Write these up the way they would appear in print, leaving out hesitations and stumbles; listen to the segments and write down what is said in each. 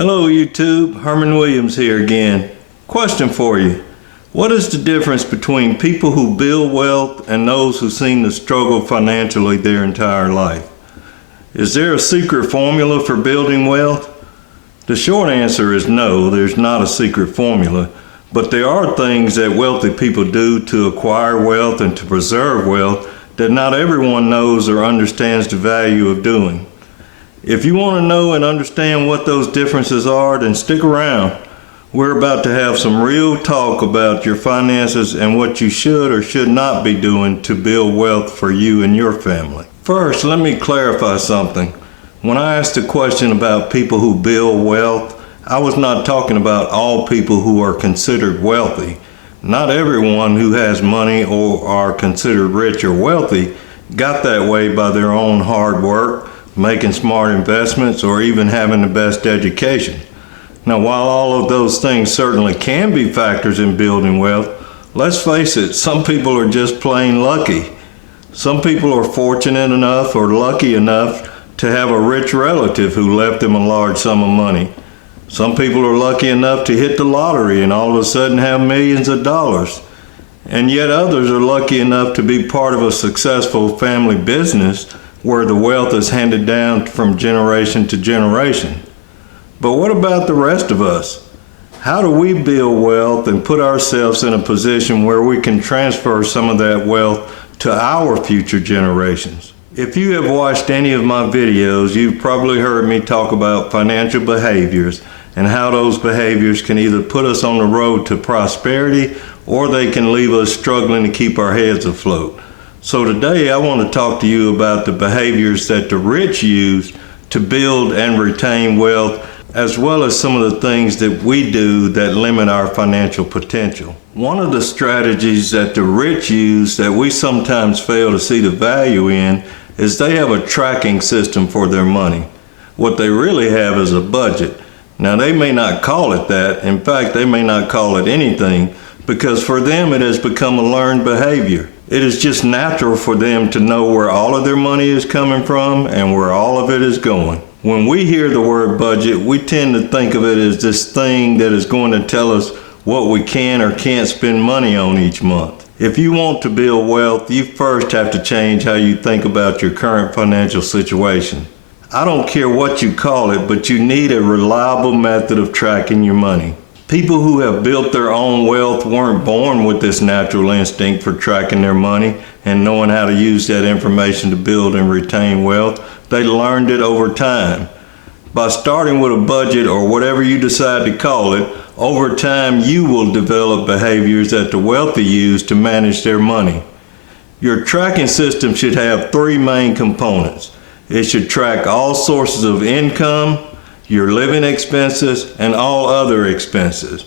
Hello YouTube, Herman Williams here again. Question for you. What is the difference between people who build wealth and those who seem to struggle financially their entire life? Is there a secret formula for building wealth? The short answer is no, there's not a secret formula, but there are things that wealthy people do to acquire wealth and to preserve wealth that not everyone knows or understands the value of doing. If you want to know and understand what those differences are, then stick around. We're about to have some real talk about your finances and what you should or should not be doing to build wealth for you and your family. First, let me clarify something. When I asked the question about people who build wealth, I was not talking about all people who are considered wealthy. Not everyone who has money or are considered rich or wealthy got that way by their own hard work, making smart investments, or even having the best education. Now, while all of those things certainly can be factors in building wealth, let's face it, some people are just plain lucky. Some people are fortunate enough or lucky enough to have a rich relative who left them a large sum of money. Some people are lucky enough to hit the lottery and all of a sudden have millions of dollars. And yet others are lucky enough to be part of a successful family business where the wealth is handed down from generation to generation. But what about the rest of us? How do we build wealth and put ourselves in a position where we can transfer some of that wealth to our future generations? If you have watched any of my videos, you've probably heard me talk about financial behaviors and how those behaviors can either put us on the road to prosperity or they can leave us struggling to keep our heads afloat. So today I want to talk to you about the behaviors that the rich use to build and retain wealth, as well as some of the things that we do that limit our financial potential. One of the strategies that the rich use that we sometimes fail to see the value in is they have a tracking system for their money. What they really have is a budget. Now, they may not call it that. In fact, they may not call it anything, because for them it has become a learned behavior. It is just natural for them to know where all of their money is coming from and where all of it is going. When we hear the word budget, we tend to think of it as this thing that is going to tell us what we can or can't spend money on each month. If you want to build wealth, you first have to change how you think about your current financial situation. I don't care what you call it, but you need a reliable method of tracking your money. People who have built their own wealth weren't born with this natural instinct for tracking their money and knowing how to use that information to build and retain wealth. They learned it over time. By starting with a budget or whatever you decide to call it, over time you will develop behaviors that the wealthy use to manage their money. Your tracking system should have three main components. It should track all sources of income, your living expenses, and all other expenses.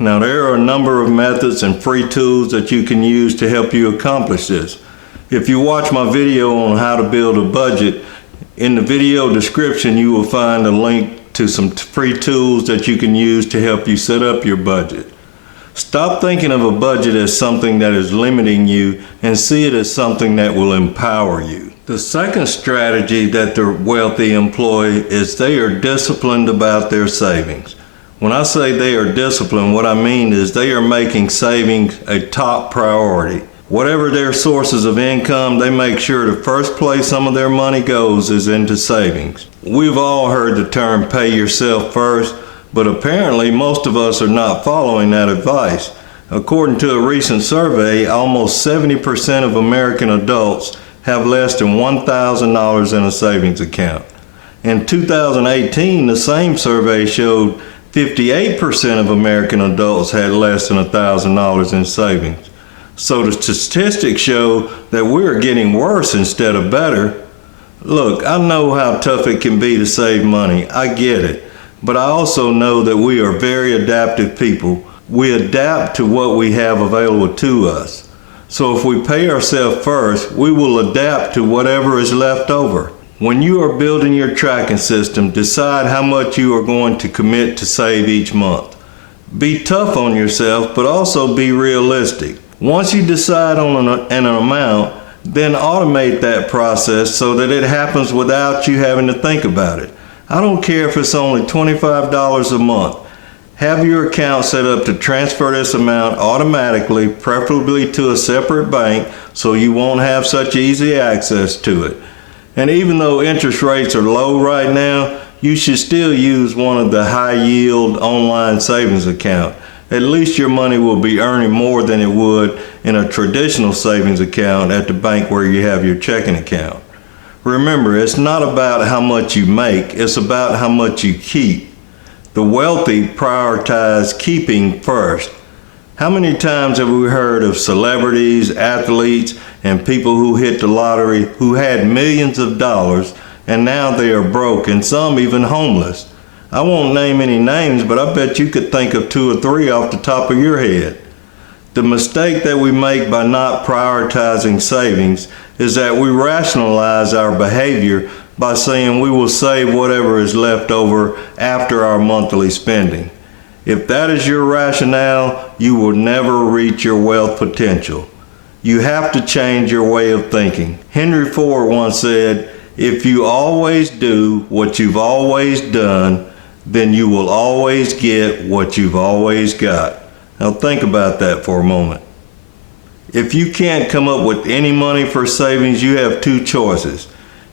Now, there are a number of methods and free tools that you can use to help you accomplish this. If you watch my video on how to build a budget, in the video description you will find a link to some free tools that you can use to help you set up your budget. Stop thinking of a budget as something that is limiting you and see it as something that will empower you. The second strategy that the wealthy employ is they are disciplined about their savings. When I say they are disciplined, what I mean is they are making savings a top priority. Whatever their sources of income, they make sure the first place some of their money goes is into savings. We've all heard the term pay yourself first, but apparently most of us are not following that advice. According to a recent survey, almost 70% of American adults have less than $1,000 in a savings account. In 2018, the same survey showed 58% of American adults had less than $1,000 in savings. So the statistics show that we're getting worse instead of better. Look, I know how tough it can be to save money. I get it. But I also know that we are very adaptive people. We adapt to what we have available to us. So if we pay ourselves first, we will adapt to whatever is left over. When you are building your tracking system, decide how much you are going to commit to save each month. Be tough on yourself, but also be realistic. Once you decide on an amount, then automate that process so that it happens without you having to think about it. I don't care if it's only $25 a month. Have your account set up to transfer this amount automatically, preferably to a separate bank, so you won't have such easy access to it. And even though interest rates are low right now, you should still use one of the high-yield online savings accounts. At least your money will be earning more than it would in a traditional savings account at the bank where you have your checking account. Remember, it's not about how much you make, it's about how much you keep. The wealthy prioritize keeping first. How many times have we heard of celebrities, athletes, and people who hit the lottery who had millions of dollars and now they are broke and some even homeless? I won't name any names, but I bet you could think of 2 or 3 off the top of your head. The mistake that we make by not prioritizing savings is that we rationalize our behavior by saying we will save whatever is left over after our monthly spending. If that is your rationale, you will never reach your wealth potential. You have to change your way of thinking. Henry Ford once said, "If you always do what you've always done, then you will always get what you've always got." Now think about that for a moment. If you can't come up with any money for savings, you have 2 choices.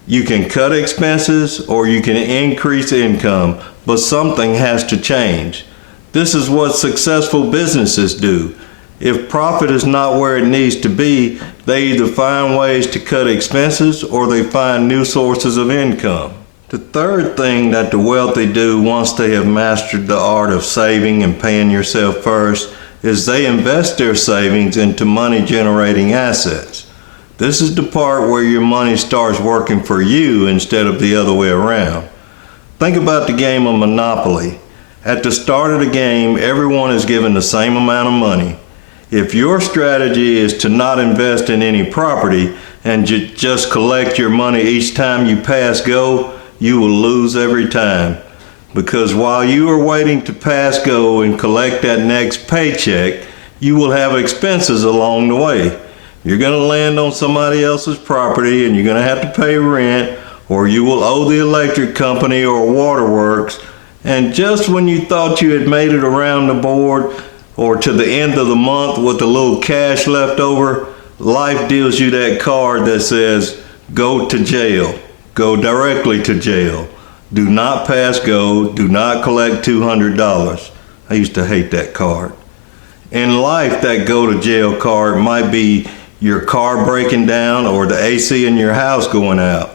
You can cut expenses or you can increase income, but something has to change. This is what successful businesses do. If profit is not where it needs to be, they either find ways to cut expenses or they find new sources of income. The third thing that the wealthy do once they have mastered the art of saving and paying yourself first is they invest their savings into money-generating assets. This is the part where your money starts working for you instead of the other way around. Think about the game of Monopoly. At the start of the game, everyone is given the same amount of money. If your strategy is to not invest in any property and just collect your money each time you pass go, you will lose every time. Because while you are waiting to pass go and collect that next paycheck, you will have expenses along the way. You're going to land on somebody else's property and you're going to have to pay rent, or you will owe the electric company or waterworks. And just when you thought you had made it around the board or to the end of the month with a little cash left over, life deals you that card that says, "Go to jail. Go directly to jail. Do not pass go. Do not collect $200. I used to hate that card. In life, that go to jail card might be your car breaking down or the AC in your house going out.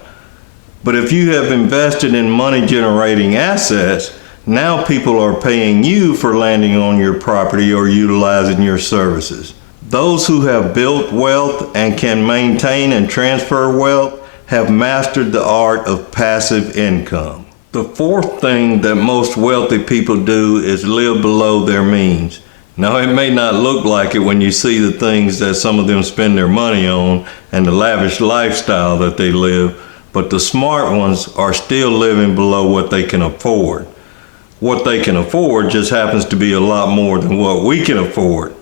But if you have invested in money-generating assets, now people are paying you for landing on your property or utilizing your services. Those who have built wealth and can maintain and transfer wealth have mastered the art of passive income. The fourth thing that most wealthy people do is live below their means. Now, it may not look like it when you see the things that some of them spend their money on and the lavish lifestyle that they live, but the smart ones are still living below what they can afford. What they can afford just happens to be a lot more than what we can afford.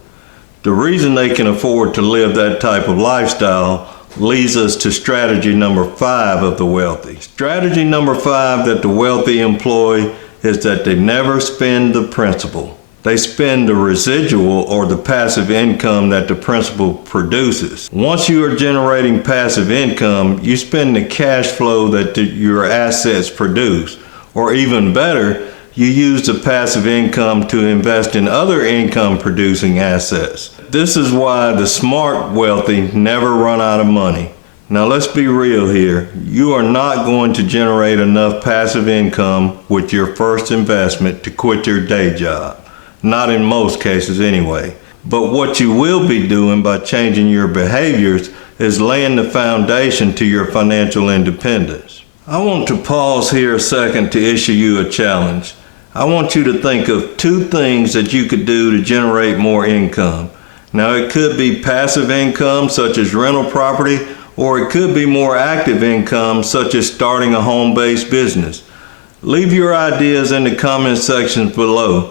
The reason they can afford to live that type of lifestyle leads us to strategy number 5 of the wealthy. Strategy number 5 that the wealthy employ is that they never spend the principal. They spend the residual or the passive income that the principal produces. Once you are generating passive income, you spend the cash flow that your assets produce. Or even better, you use the passive income to invest in other income producing assets. This is why the smart wealthy never run out of money. Now let's be real here. You are not going to generate enough passive income with your first investment to quit your day job. Not in most cases anyway. But what you will be doing by changing your behaviors is laying the foundation to your financial independence. I want to pause here a second to issue you a challenge. I want you to think of 2 things that you could do to generate more income. Now it could be passive income such as rental property, or it could be more active income such as starting a home-based business. Leave your ideas in the comment sections below.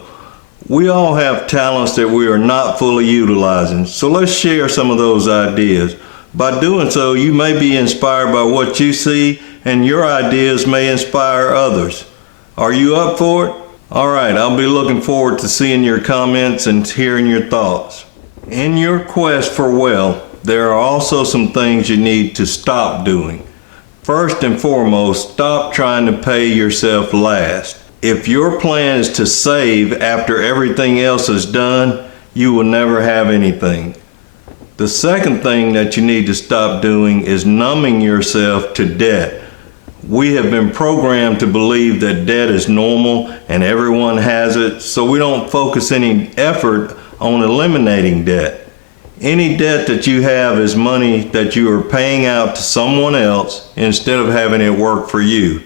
We all have talents that we are not fully utilizing, so let's share some of those ideas. By doing so, you may be inspired by what you see, and your ideas may inspire others. Are you up for it? Alright, I'll be looking forward to seeing your comments and hearing your thoughts. In your quest for wealth, there are also some things you need to stop doing. First and foremost, stop trying to pay yourself last. If your plan is to save after everything else is done, you will never have anything. The second thing that you need to stop doing is numbing yourself to debt. We have been programmed to believe that debt is normal and everyone has it, so we don't focus any effort on eliminating debt. Any debt that you have is money that you are paying out to someone else instead of having it work for you.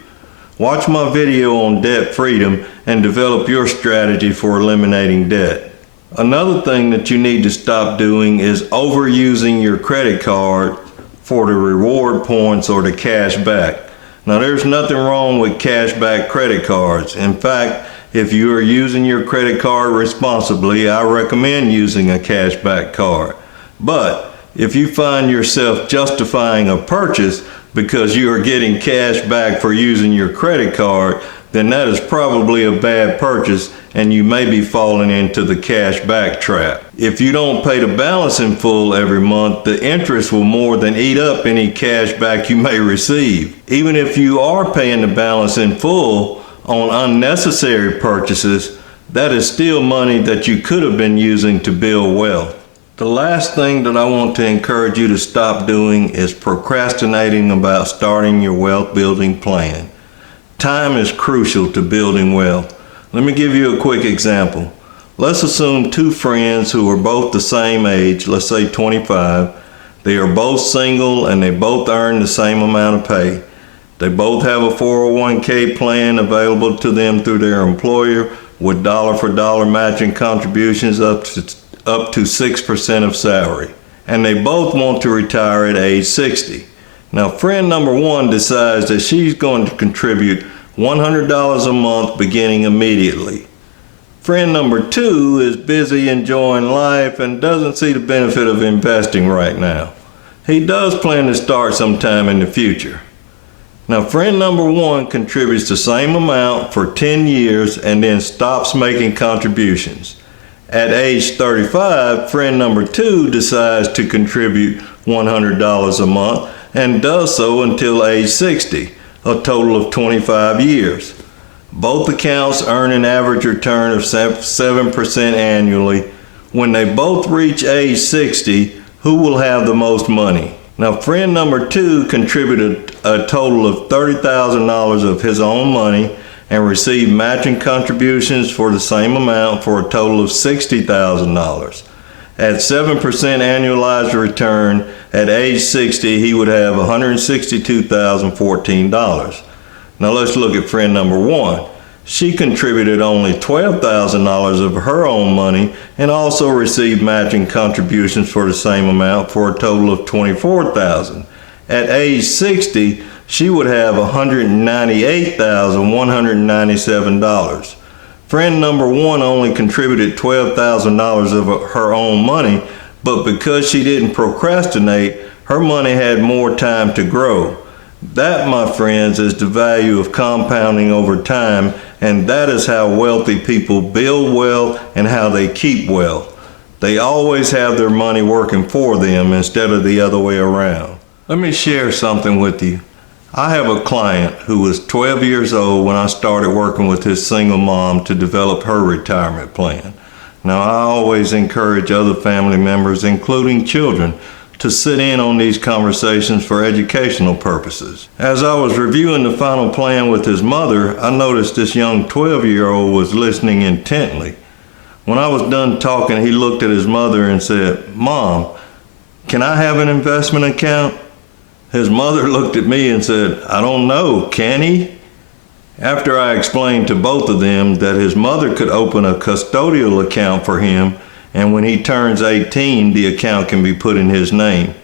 Watch my video on debt freedom and develop your strategy for eliminating debt. Another thing that you need to stop doing is overusing your credit card for the reward points or the cash back. Now, there's nothing wrong with cash back credit cards. In fact, if you are using your credit card responsibly, I recommend using a cash back card. But if you find yourself justifying a purchase because you are getting cash back for using your credit card, then that is probably a bad purchase and you may be falling into the cash back trap. If you don't pay the balance in full every month, the interest will more than eat up any cash back you may receive. Even if you are paying the balance in full on unnecessary purchases, that is still money that you could have been using to build wealth. The last thing that I want to encourage you to stop doing is procrastinating about starting your wealth building plan. Time is crucial to building wealth. Let me give you a quick example. Let's assume two friends who are both the same age, let's say 25. They are both single and they both earn the same amount of pay. They both have a 401k plan available to them through their employer with dollar-for-dollar matching contributions up to 6% of salary. And they both want to retire at age 60. Now, friend number one decides that she's going to contribute $100 a month beginning immediately. Friend number two is busy enjoying life and doesn't see the benefit of investing right now. He does plan to start sometime in the future. Now, friend number one contributes the same amount for 10 years and then stops making contributions. At age 35, friend number two decides to contribute $100 a month and does so until age 60, a total of 25 years. Both accounts earn an average return of 7% annually. When they both reach age 60, who will have the most money? Now, friend number two contributed a total of $30,000 of his own money and received matching contributions for the same amount for a total of $60,000. At 7% annualized return, at age 60, he would have $162,014. Now let's look at friend number one. She contributed only $12,000 of her own money and also received matching contributions for the same amount for a total of $24,000. At age 60, she would have $198,197. Friend number one only contributed $12,000 of her own money, but because she didn't procrastinate, her money had more time to grow. That, my friends, is the value of compounding over time, and that is how wealthy people build wealth and how they keep wealth. They always have their money working for them instead of the other way around. Let me share something with you. I have a client who was 12 years old when I started working with his single mom to develop her retirement plan. Now, I always encourage other family members, including children, to sit in on these conversations for educational purposes. As I was reviewing the final plan with his mother, I noticed this young 12-year-old was listening intently. When I was done talking, he looked at his mother and said, "Mom, can I have an investment account?" His mother looked at me and said, "I don't know, can he?" After I explained to both of them that his mother could open a custodial account for him, and when he turns 18, the account can be put in his name,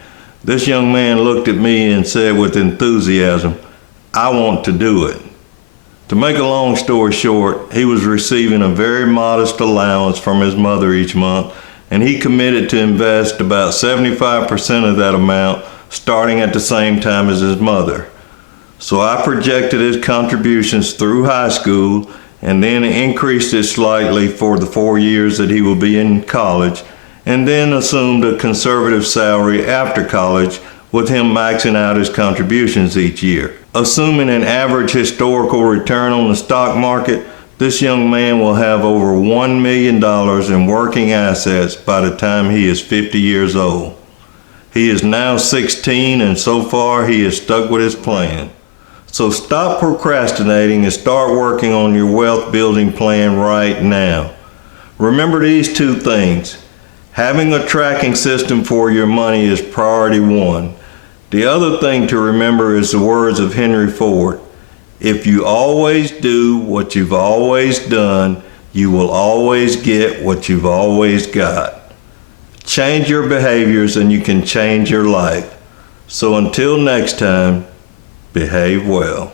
this young man looked at me and said with enthusiasm, "I want to do it." To make a long story short, he was receiving a very modest allowance from his mother each month, and he committed to invest about 75% of that amount starting at the same time as his mother. So I projected his contributions through high school and then increased it slightly for the 4 years that he will be in college, and then assumed a conservative salary after college with him maxing out his contributions each year. Assuming an average historical return on the stock market, this young man will have over $1 million in working assets by the time he is 50 years old. He is now 16, and so far he is stuck with his plan. So stop procrastinating and start working on your wealth building plan right now. Remember these two things. Having a tracking system for your money is priority one. The other thing to remember is the words of Henry Ford. If you always do what you've always done, you will always get what you've always got. Change your behaviors and you can change your life. So until next time, behave well.